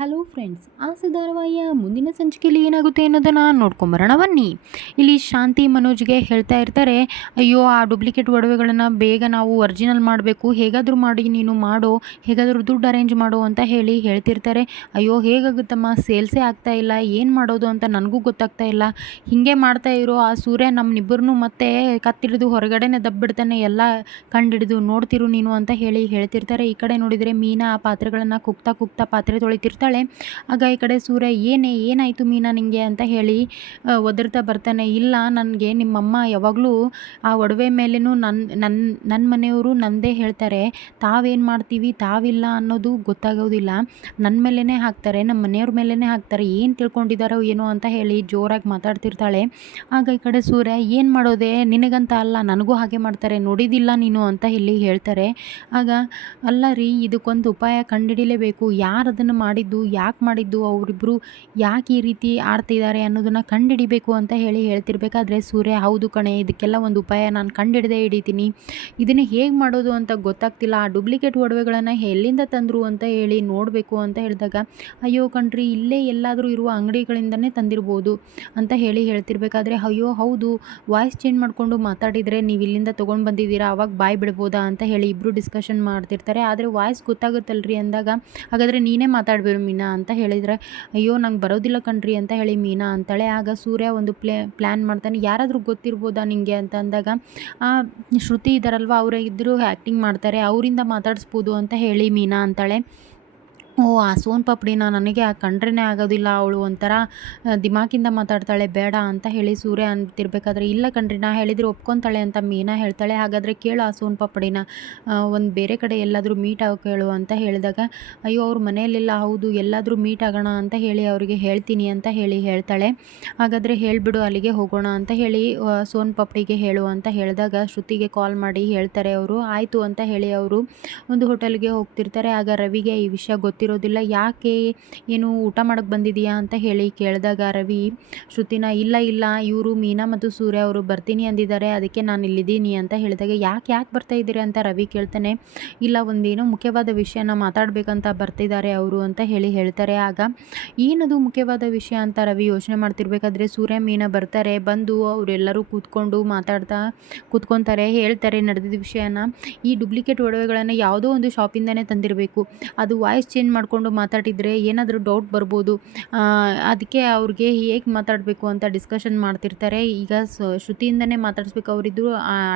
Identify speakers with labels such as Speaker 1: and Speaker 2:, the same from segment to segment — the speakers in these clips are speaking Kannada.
Speaker 1: ಹಲೋ ಫ್ರೆಂಡ್ಸ್ ಆಸೆ ಧಾರಾವಾಹಿಯ ಮುಂದಿನ ಸಂಚಿಕೆಯಲ್ಲಿ ಏನಾಗುತ್ತೆ ಅನ್ನೋದನ್ನು ನೋಡ್ಕೊಂಬರೋಣ ಬನ್ನಿ. ಇಲ್ಲಿ ಶಾಂತಿ ಮನೋಜ್ಗೆ ಹೇಳ್ತಾ ಇರ್ತಾರೆ, ಅಯ್ಯೋ, ಆ ಡೂಪ್ಲಿಕೇಟ್ ಒಡವೆಗಳನ್ನು ಬೇಗ ನಾವು ಒರಿಜಿನಲ್ ಮಾಡಬೇಕು. ಹೇಗಾದರೂ ಮಾಡಿ, ನೀನು ಮಾಡೋ, ಹೇಗಾದರೂ ದುಡ್ಡು ಅರೇಂಜ್ ಮಾಡು ಅಂತ ಹೇಳಿ ಹೇಳ್ತಿರ್ತಾರೆ. ಅಯ್ಯೋ, ಹೇಗಾಗುತ್ತಮ್ಮ? ಸೇಲ್ಸೇ ಆಗ್ತಾ ಇಲ್ಲ. ಏನು ಮಾಡೋದು ಅಂತ ನನಗೂ ಗೊತ್ತಾಗ್ತಾ ಇಲ್ಲ. ಹೀಗೆ ಮಾಡ್ತಾ ಇರೋ ಆ ಸೂರ್ಯ ನಮ್ಮನಿಬ್ಬರನ್ನು ಮತ್ತೆ ಕತ್ತಿಡಿದು ಹೊರಗಡೆನೇ ದಬ್ಬಿಡ್ತಾನೆ. ಎಲ್ಲ ಕಂಡಿಡಿದು ನೋಡ್ತಿರು ನೀನು ಅಂತ ಹೇಳಿ ಹೇಳ್ತಿರ್ತಾರೆ. ಈ ಕಡೆ ನೋಡಿದರೆ ಮೀನಾ ಆ ಪಾತ್ರೆಗಳನ್ನು ಕುಕ್ತಾ ಕುಕ್ತಾ ಪಾತ್ರೆ ತೊಳಿತಿರ್ತಾಳೆ. ಆಗ ಈ ಕಡೆ ಸೂರ್ಯ, ಏನೇ, ಏನಾಯಿತು ಮೀನಾ ನಿಂಗೆ? ಅಂತ ಹೇಳಿ ಒದರ್ತಾ ಬರ್ತಾನೆ. ಇಲ್ಲ, ನನಗೆ ನಿಮ್ಮಮ್ಮ ಯಾವಾಗಲೂ ಆ ಒಡವೆ ಮೇಲೇನೂ ನನ್ನ ನನ್ನ ನನ್ನ ಮನೆಯವರು ನನ್ನದೇ ಹೇಳ್ತಾರೆ. ತಾವೇನು ಮಾಡ್ತೀವಿ, ತಾವಿಲ್ಲ ಅನ್ನೋದು ಗೊತ್ತಾಗೋದಿಲ್ಲ. ನನ್ನ ಮೇಲೇ ಹಾಕ್ತಾರೆ ನಮ್ಮ ಮನೆಯವ್ರ ಮೇಲೇ ಹಾಕ್ತಾರೆ. ಏನು ತಿಳ್ಕೊಂಡಿದ್ದಾರೋ ಏನೋ ಅಂತ ಹೇಳಿ ಜೋರಾಗಿ ಮಾತಾಡ್ತಿರ್ತಾಳೆ. ಆಗ ಈ ಕಡೆ ಸೂರ್ಯ, ಏನು ಮಾಡೋದೆ? ನಿನಗಂತ ಅಲ್ಲ, ನನಗೂ ಹಾಗೆ ಮಾಡ್ತಾರೆ. ನೋಡಿದಿಲ್ಲ ನೀನು ಅಂತ ಇಲ್ಲಿ ಹೇಳ್ತಾರೆ. ಆಗ, ಅಲ್ಲ ರೀ, ಇದಕ್ಕೊಂದು ಉಪಾಯ ಕಂಡುಹಿಡಿಲೇಬೇಕು. ಯಾರು ಅದನ್ನು ಮಾಡಿದ್ದು? ಯಾಕೆ ಮಾಡಿದ್ದು ಅವರಿಬ್ಬರು ಯಾಕೆ ಈ ರೀತಿ ಆಡ್ತಿದ್ದಾರೆ ಅನ್ನೋದನ್ನು ಕಂಡುಹಿಡಿಬೇಕು ಅಂತ ಹೇಳಿ ಹೇಳ್ತಿರ್ಬೇಕಾದ್ರೆ ಸೂರ್ಯ, ಹೌದು ಕಣೆ, ಇದಕ್ಕೆಲ್ಲ ಒಂದು ಉಪಾಯ ನಾನು ಕಂಡುಹಿಡ್ದೇ ಹಿಡಿತೀನಿ. ಇದನ್ನು ಹೇಗೆ ಮಾಡೋದು ಅಂತ ಗೊತ್ತಾಗ್ತಿಲ್ಲ. ಆ ಡೂಪ್ಲಿಕೇಟ್ ಒಡವೆಗಳನ್ನು ಎಲ್ಲಿಂದ ತಂದರು ಅಂತ ಹೇಳಿ ನೋಡಬೇಕು ಅಂತ ಹೇಳಿದಾಗ, ಅಯ್ಯೋ ಕಣ್ರಿ, ಇಲ್ಲೇ ಎಲ್ಲಾದರೂ ಇರುವ ಅಂಗಡಿಗಳಿಂದನೇ ತಂದಿರ್ಬೋದು ಅಂತ ಹೇಳಿ ಹೇಳ್ತಿರ್ಬೇಕಾದ್ರೆ ಅಯ್ಯೋ, ಹೌದು ವಾಯ್ಸ್ ಚೇಂಜ್ ಮಾಡಿಕೊಂಡು ಮಾತಾಡಿದರೆ ನೀವು ಇಲ್ಲಿಂದ ತೊಗೊಂಡು ಬಂದಿದ್ದೀರಾ, ಅವಾಗ ಬಾಯ್ ಬಿಡ್ಬೋದಾ? ಅಂತ ಹೇಳಿ ಇಬ್ಬರು ಡಿಸ್ಕಷನ್ ಮಾಡ್ತಿರ್ತಾರೆ. ಆದರೆ ವಾಯ್ಸ್ ಗೊತ್ತಾಗುತ್ತಲ್ರಿ ಅಂದಾಗ, ಹಾಗಾದರೆ ನೀನೇ ಮಾತಾಡಬೇರು ಮೀನಾ ಅಂತ ಹೇಳಿದ್ರೆ, ಅಯ್ಯೋ, ನಂಗೆ ಬರೋದಿಲ್ಲ ಕಣ್ರಿ ಅಂತ ಹೇಳಿ ಮೀನಾ ಅಂತಾಳೆ. ಆಗ ಸೂರ್ಯ ಒಂದು ಪ್ಲೇ ಪ್ಲ್ಯಾನ್ ಮಾಡ್ತಾನೆ, ಯಾರಾದರೂ ಗೊತ್ತಿರ್ಬೋದಾ ನಿಂಗೆ? ಅಂತ ಅಂದಾಗ, ಆ, ಶ್ರುತಿ ಇದ್ದಾರಲ್ವ ಅವರೇ ಇದ್ದರೂ ಆ್ಯಕ್ಟಿಂಗ್ ಮಾಡ್ತಾರೆ, ಅವರಿಂದ ಮಾತಾಡಿಸ್ಬೋದು ಅಂತ ಹೇಳಿ ಮೀನಾ ಅಂತಾಳೆ. ಓ, ಆ ಸೋನ್ ಪಾಪಡಿನ ನನಗೆ ಆ ಕಂಡ್ರೇ ಆಗೋದಿಲ್ಲ. ಅವಳು ಒಂಥರ ದಿಮಾಕಿಂದ ಮಾತಾಡ್ತಾಳೆ, ಬೇಡ ಅಂತ ಹೇಳಿ ಸೂರ್ಯ ಅಂತಿರ್ಬೇಕಾದ್ರೆ, ಇಲ್ಲ ಕಣ್ರಿ ನಾ ಹೇಳಿದರೆ ಒಪ್ಕೊತಾಳೆ ಅಂತ ಮೀನಾ ಹೇಳ್ತಾಳೆ. ಹಾಗಾದರೆ ಕೇಳು ಆ ಸೋನ್ ಪಾಪಡಿನ. ಒಂದು ಬೇರೆ ಕಡೆ ಎಲ್ಲಾದರೂ ಮೀಟ್ ಆಗೋಕೆ ಕೇಳು ಅಂತ ಹೇಳಿದಾಗ, ಅಯ್ಯೋ, ಅವ್ರ ಮನೆಯಲ್ಲಿಲ್ಲ, ಹೌದು, ಎಲ್ಲಾದರೂ ಮೀಟ್ ಆಗೋಣ ಅಂತ ಹೇಳಿ ಅವರಿಗೆ ಹೇಳ್ತೀನಿ ಅಂತ ಹೇಳಿ ಹೇಳ್ತಾಳೆ. ಹಾಗಾದರೆ ಹೇಳಿಬಿಡು, ಅಲ್ಲಿಗೆ ಹೋಗೋಣ ಅಂತ ಹೇಳಿ ಸೋನ್ ಪಾಪಡಿಗೆ ಹೇಳು ಅಂತ ಹೇಳಿದಾಗ, ಶ್ರುತಿಗೆ ಕಾಲ್ ಮಾಡಿ ಹೇಳ್ತಾರೆ ಅವರು. ಆಯಿತು ಅಂತ ಹೇಳಿ ಅವರು ಒಂದು ಹೋಟೆಲ್ಗೆ ಹೋಗ್ತಿರ್ತಾರೆ. ಆಗ ರವಿಗೆ ಈ ವಿಷಯ ಗೊತ್ತಿರೋದಿಲ್ಲ ಯಾಕೆ ಏನು ಊಟ ಮಾಡೋಕ್ಕೆ ಬಂದಿದೆಯಾ ಅಂತ ಹೇಳಿ ಕೇಳಿದಾಗ, ರವಿ, ಶ್ರುತಿನ ಇಲ್ಲ ಇಲ್ಲ, ಇವರು ಮೀನಾ ಮತ್ತು ಸೂರ್ಯ ಅವರು ಬರ್ತೀನಿ ಅಂದಿದ್ದಾರೆ, ಅದಕ್ಕೆ ನಾನು ಇಲ್ಲಿದ್ದೀನಿ ಅಂತ ಹೇಳಿದಾಗ, ಯಾಕೆ ಯಾಕೆ ಬರ್ತಾ ಇದ್ದೀರಿ? ಅಂತ ರವಿ ಕೇಳ್ತಾನೆ, ಇಲ್ಲ, ಒಂದೇನೋ ಮುಖ್ಯವಾದ ವಿಷಯನ ಮಾತಾಡಬೇಕಂತ ಬರ್ತಿದ್ದಾರೆ ಅವರು ಅಂತ ಹೇಳಿ ಹೇಳ್ತಾರೆ. ಆಗ, ಏನದು ಮುಖ್ಯವಾದ ವಿಷಯ? ಅಂತ ರವಿ ಯೋಚನೆ ಮಾಡ್ತಿರ್ಬೇಕಾದ್ರೆ, ಸೂರ್ಯ ಮೀನಾ ಬರ್ತಾರೆ, ಬಂದು ಅವರೆಲ್ಲರೂ ಕೂತ್ಕೊಂಡು ಮಾತಾಡ್ತಾ ಕೂತ್ಕೊತಾರೆ, ಹೇಳ್ತಾರೆ ನಡೆದಿದ್ದ ವಿಷಯನ. ಈ ಡೂಪ್ಲಿಕೇಟ್ ಒಡವೆಗಳನ್ನು ಯಾವುದೋ ಒಂದು ಶಾಪಿಂದನೇ ತಂದಿರಬೇಕು. ಅದು ವಾಯ್ಸ್ ಚೇಂಜ್ ಮಾಡಿಕೊಂಡು ಮಾತಾಡಿದರೆ ಏನಾದರೂ ಡೌಟ್ ಬರ್ಬೋದು. ಅದಕ್ಕೆ ಅವ್ರಿಗೆ ಹೇಗೆ ಮಾತಾಡಬೇಕು ಅಂತ ಡಿಸ್ಕಷನ್ ಮಾಡ್ತಿರ್ತಾರೆ. ಈಗ ಶ್ರುತಿಯಿಂದನೇ ಮಾತಾಡಿಸ್ಬೇಕು. ಅವರಿದ್ದು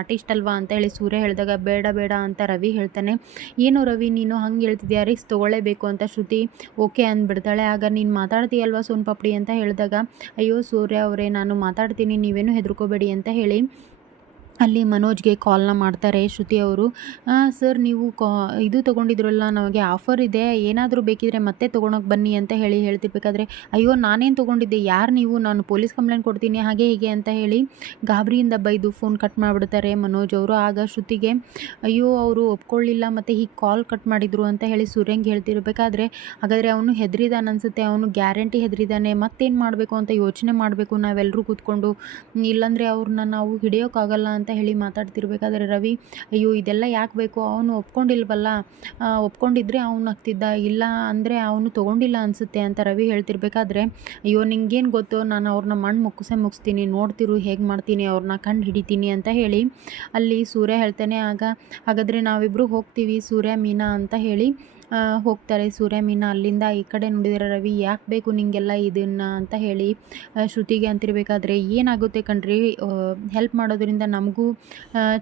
Speaker 1: ಆರ್ಟಿಸ್ಟ್ ಅಲ್ವಾ ಅಂತ ಹೇಳಿ ಸೂರ್ಯ ಹೇಳಿದಾಗ, ಬೇಡ ಬೇಡ ಅಂತ ರವಿ ಹೇಳ್ತಾನೆ. ಏನು ರವಿ, ನೀನು ಹಂಗೆ ಹೇಳ್ತಿದ್ಯಾ? ರಿಕ್ಸ್ ತೊಗೊಳ್ಳೇಬೇಕು ಅಂತ ಶ್ರುತಿ ಓಕೆ ಅಂದ್ಬಿಡ್ತಾಳೆ. ಆಗ ನೀನು ಮಾತಾಡ್ತೀಯಲ್ವಾ ಸೋನ್ ಪಾಪಡಿ ಅಂತ ಹೇಳಿದಾಗ, ಅಯ್ಯೋ ಸೂರ್ಯ ಅವರೇ, ನಾನು ಮಾತಾಡ್ತೀನಿ, ನೀವೇನು ಹೆದರ್ಕೋಬೇಡಿ ಅಂತ ಹೇಳಿ ಅಲ್ಲಿ ಮನೋಜ್ಗೆ ಕಾಲ್ನ ಮಾಡ್ತಾರೆ ಶ್ರುತಿ ಅವರು. ಸರ್ ನೀವು ಕಾ, ಇದು ತೊಗೊಂಡಿದ್ರಲ್ಲ, ನಮಗೆ ಆಫರ್ ಇದೆ. ಏನಾದರೂ ಬೇಕಿದ್ರೆ ಮತ್ತೆ ತೊಗೊಳಕ್ಕೆ ಬನ್ನಿ ಅಂತ ಹೇಳಿ ಹೇಳ್ತಿರ್ಬೇಕಾದ್ರೆ, ಅಯ್ಯೋ, ನಾನೇನು ತೊಗೊಂಡಿದ್ದೆ? ಯಾರು ನೀವು? ನಾನು ಪೊಲೀಸ್ ಕಂಪ್ಲೇಂಟ್ ಕೊಡ್ತೀನಿ, ಹಾಗೆ ಹೀಗೆ ಅಂತ ಹೇಳಿ ಗಾಬರಿಯಿಂದ ಬೈದು ಫೋನ್ ಕಟ್ ಮಾಡಿಬಿಡ್ತಾರೆ ಮನೋಜ್ ಅವರು. ಆಗ ಶ್ರುತಿಗೆ, ಅಯ್ಯೋ, ಅವರು ಒಪ್ಕೊಳ್ಳಿಲ್ಲ, ಮತ್ತು ಹೀಗೆ ಕಾಲ್ ಕಟ್ ಮಾಡಿದರು ಅಂತ ಹೇಳಿ ಸೂರ್ಯಂಗೆ ಹೇಳ್ತಿರ್ಬೇಕಾದ್ರೆ, ಹಾಗಾದರೆ ಅವನು ಹೆದ್ರಿದಾನ ಅನಿಸುತ್ತೆ. ಅವನು ಗ್ಯಾರಂಟಿ ಹೆದರಿದಾನೆ. ಮತ್ತೇನು ಮಾಡಬೇಕು ಅಂತ ಯೋಚನೆ ಮಾಡಬೇಕು ನಾವೆಲ್ಲರೂ ಕೂತ್ಕೊಂಡು. ಇಲ್ಲಾಂದರೆ ಅವ್ರನ್ನ ನಾವು ಹಿಡಿಯೋಕ್ಕಾಗಲ್ಲ ಅಂತ ಹೇಳಿ ಮಾತಾಡ್ತಿರ್ಬೇಕಾದ್ರೆ ರವಿ, ಅಯ್ಯೋ, ಇದೆಲ್ಲ ಯಾಕೆ ಬೇಕು? ಅವನು ಒಪ್ಕೊಂಡಿಲ್ವಲ್ಲ? ಒಪ್ಕೊಂಡಿದ್ರೆ ಅವನು ಆಗ್ತಿದ್ದ. ಇಲ್ಲ ಅಂದರೆ ಅವನು ತೊಗೊಂಡಿಲ್ಲ ಅನಿಸುತ್ತೆ ಅಂತ ರವಿ ಹೇಳ್ತಿರ್ಬೇಕಾದ್ರೆ, ಅಯ್ಯೋ, ನಿಂಗೇನು ಗೊತ್ತು? ನಾನು ಅವ್ರನ್ನ ಮಣ್ಣು ಮುಗಿಸೇ ಮುಗಿಸ್ತೀನಿ ನೋಡ್ತಿರು ಹೇಗೆ ಮಾಡ್ತೀನಿ ಅವ್ರನ್ನ ಕಂಡು ಹಿಡಿತೀನಿ ಅಂತ ಹೇಳಿ ಅಲ್ಲಿ ಸೂರ್ಯ ಹೇಳ್ತಾನೆ, ಆಗ, ಹಾಗಾದರೆ ನಾವಿಬ್ಬರು ಹೋಗ್ತೀವಿ ಸೂರ್ಯ, ಮೀನಾ ಅಂತ ಹೇಳಿ ಹೋಗ್ತಾರೆ. ಸೂರ್ಯ ಮೀನಾ ಅಲ್ಲಿಂದ ಈ ಕಡೆ ನೋಡಿದರೆ, ರವಿ, ಯಾಕೆ ಬೇಕು ನಿಂಗೆಲ್ಲ ಇದನ್ನು? ಅಂತ ಹೇಳಿ ಶ್ರುತಿಗೆ ಅಂತಿರಬೇಕಾದ್ರೆ, ಏನಾಗುತ್ತೆ ಕಣ್ರಿ ಹೆಲ್ಪ್ ಮಾಡೋದ್ರಿಂದ ನಮಗೂ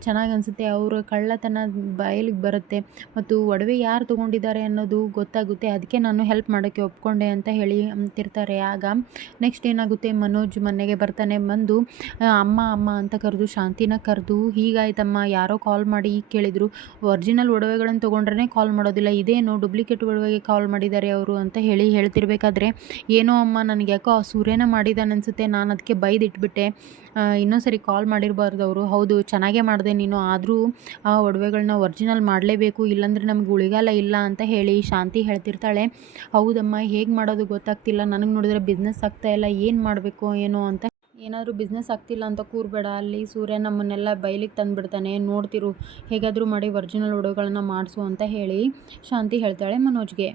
Speaker 1: ಚೆನ್ನಾಗಿ ಅನಿಸುತ್ತೆ. ಅವರ ಕಳ್ಳತನ ಬಯಲಿಗೆ ಬರುತ್ತೆ. ಮತ್ತು ಒಡವೆ ಯಾರು ತೊಗೊಂಡಿದ್ದಾರೆ ಅನ್ನೋದು ಗೊತ್ತಾಗುತ್ತೆ. ಅದಕ್ಕೆ ನಾನು ಹೆಲ್ಪ್ ಮಾಡೋಕ್ಕೆ ಒಪ್ಕೊಂಡೆ, ಅಂತ ಹೇಳಿ ಅಂತಿರ್ತಾರೆ. ಆಗ ನೆಕ್ಸ್ಟ್ ಏನಾಗುತ್ತೆ? ಮನೋಜ್ ಮನೆಗೆ ಬರ್ತಾನೆ. ಬಂದು ಅಮ್ಮ ಅಮ್ಮ ಅಂತ ಕರೆದು, ಶಾಂತಿನ ಕರೆದು, ಹೀಗಾಯ್ತಮ್ಮ, ಯಾರೋ ಕಾಲ್ ಮಾಡಿ ಕೇಳಿದರು. ಒರಿಜಿನಲ್ ಒಡವೆಗಳನ್ನು ತೊಗೊಂಡ್ರೆ ಕಾಲ್ ಮಾಡೋದಿಲ್ಲ. ಇದೇನು ಡೂಪ್ಲಿಕೇಟ್ ಒಳಗೆ ಕಾಲ್ ಮಾಡಿದ್ದಾರೆ ಅವರು ಅಂತ ಹೇಳಿ ಹೇಳ್ತಿರ್ಬೇಕಾದ್ರೆ, ಏನೋ ಅಮ್ಮ ನನಗೆ ಯಾಕೋ ಆ ಸೂರ್ಯನ ಮಾಡಿದಾನೆ ಅನಿಸುತ್ತೆ, ನಾನು ಅದಕ್ಕೆ ಬೈದಿಟ್ಬಿಟ್ಟೆ. ಇನ್ನೊಂದ್ಸರಿ ಇನ್ನೊಂದು ಸರಿ ಕಾಲ್ ಮಾಡಿರಬಾರ್ದು ಅವರು. ಹೌದು, ಚೆನ್ನಾಗೇ ಮಾಡಿದೆ ನೀನು, ಆದರೂ ಆ ಒಡವೆಗಳನ್ನ ಒರಿಜಿನಲ್ ಮಾಡಲೇಬೇಕು. ಇಲ್ಲಾಂದರೆ ನಮ್ಗೆ ಉಳಿಗಾಲ ಇಲ್ಲ ಅಂತ ಹೇಳಿ ಶಾಂತಿ ಹೇಳ್ತಿರ್ತಾಳೆ. ಹೌದಮ್ಮ, ಹೇಗೆ ಮಾಡೋದು ಗೊತ್ತಾಗ್ತಿಲ್ಲ. ನನಗೆ ನೋಡಿದ್ರೆ ಬಿಸ್ನೆಸ್ ಆಗ್ತಾಯಿಲ್ಲ ಏನು ಮಾಡಬೇಕು, ಏನೋ ಅಂತ ಏನಾದರೂ ಬಿಸ್ನೆಸ್ ಆಗ್ತಿಲ್ಲ ಅಂತ ಕೂರಬೇಡ. ಅಲ್ಲಿ ಸೂರ್ಯ ನಮ್ಮನ್ನೆಲ್ಲ ಬಯಲಿಗೆ ತಂದುಬಿಡ್ತಾನೆ. ನೋಡ್ತಿರು, ಹೇಗಾದರೂ ಮಾಡಿ ಒರ್ಜಿನಲ್ ಒಡವೆಗಳನ್ನ ಮಾಡಿಸು ಅಂತ ಹೇಳಿ ಶಾಂತಿ ಹೇಳ್ತಾಳೆ ಮನೋಜ್ಗೆ.